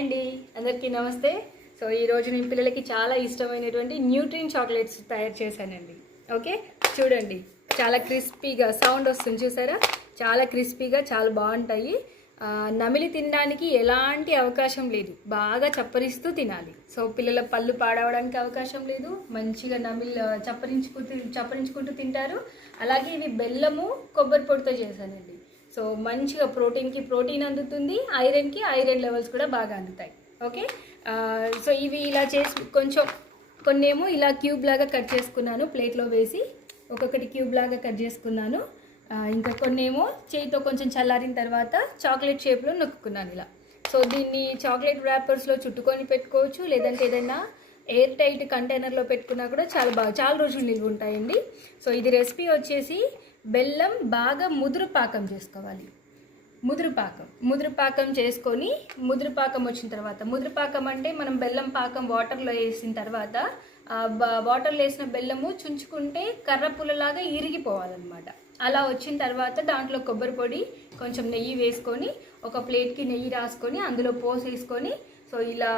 అండి, అందరికీ నమస్తే. సో ఈరోజు నేను పిల్లలకి చాలా ఇష్టమైనటువంటి న్యూట్రిన్ చాక్లెట్స్ తయారు చేశానండి. ఓకే, చూడండి, చాలా క్రిస్పీగా సౌండ్ వస్తుంది చూసారా, చాలా క్రిస్పీగా చాలా బాగుంటాయి. నమిలి తినడానికి ఎలాంటి అవకాశం లేదు, బాగా చప్పరిస్తూ తినాలి. సో పిల్లల పళ్ళు పాడవడానికి అవకాశం లేదు, మంచిగా చప్పరించుకుంటూ తింటారు. అలాగే ఇవి బెల్లము కొబ్బరి పొడితో చేశానండి. సో మంచిగా ప్రోటీన్కి ప్రోటీన్ అందుతుంది, ఐరన్కి ఐరన్ లెవెల్స్ కూడా బాగా అందుతాయి. ఓకే, సో ఇవి ఇలా చేసి కొన్నేమో ఇలా క్యూబ్ లాగా కట్ చేసుకున్నాను, ప్లేట్లో వేసి ఒక్కొక్కటి క్యూబ్ లాగా కట్ చేసుకున్నాను. ఇంకా కొన్నేమో చేతితో కొంచెం చల్లారిన తర్వాత చాక్లెట్ షేప్లో నొక్కున్నాను ఇలా. సో దీన్ని చాక్లెట్ ర్యాపర్స్లో చుట్టుకొని పెట్టుకోవచ్చు, లేదంటే ఏదైనా ఎయిర్ టైట్ కంటైనర్లో పెట్టుకున్నా కూడా చాలా రోజులు నిల్వ ఉంటాయండి. సో ఇది రెసిపీ వచ్చేసి బెల్లం బాగా ముదురు పాకం చేసుకోవాలి. ముదురు పాకం చేసుకొని, ముదురు పాకం వచ్చిన తర్వాత, ముదురు పాకం అంటే మనం బెల్లం పాకం వాటర్లో వేసిన తర్వాత వాటర్లో వేసిన బెల్లము చుంచుకుంటే కర్ర పుల్లలాగా ఇరిగిపోవాలన్నమాట. అలా వచ్చిన తర్వాత దాంట్లో కొబ్బరి పొడి, కొంచెం నెయ్యి వేసుకొని, ఒక ప్లేట్కి నెయ్యి రాసుకొని అందులో పోసేసుకొని, సో ఇలా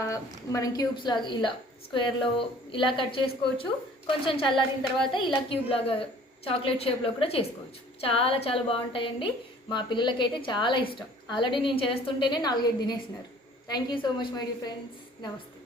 మనం క్యూబ్స్ లాగా ఇలా స్క్వేర్లో ఇలా కట్ చేసుకోవచ్చు. కొంచెం చల్లారిన తర్వాత ఇలా క్యూబ్ లాగా చాక్లెట్ షేప్లో కూడా చేసుకోవచ్చు. చాలా చాలా బాగుంటాయండి. మా పిల్లలకైతే చాలా ఇష్టం. ఆల్రెడీ నేను చేస్తుంటేనే 4-5 తినేసినారు. Thank you so much my dear friends. నమస్తే.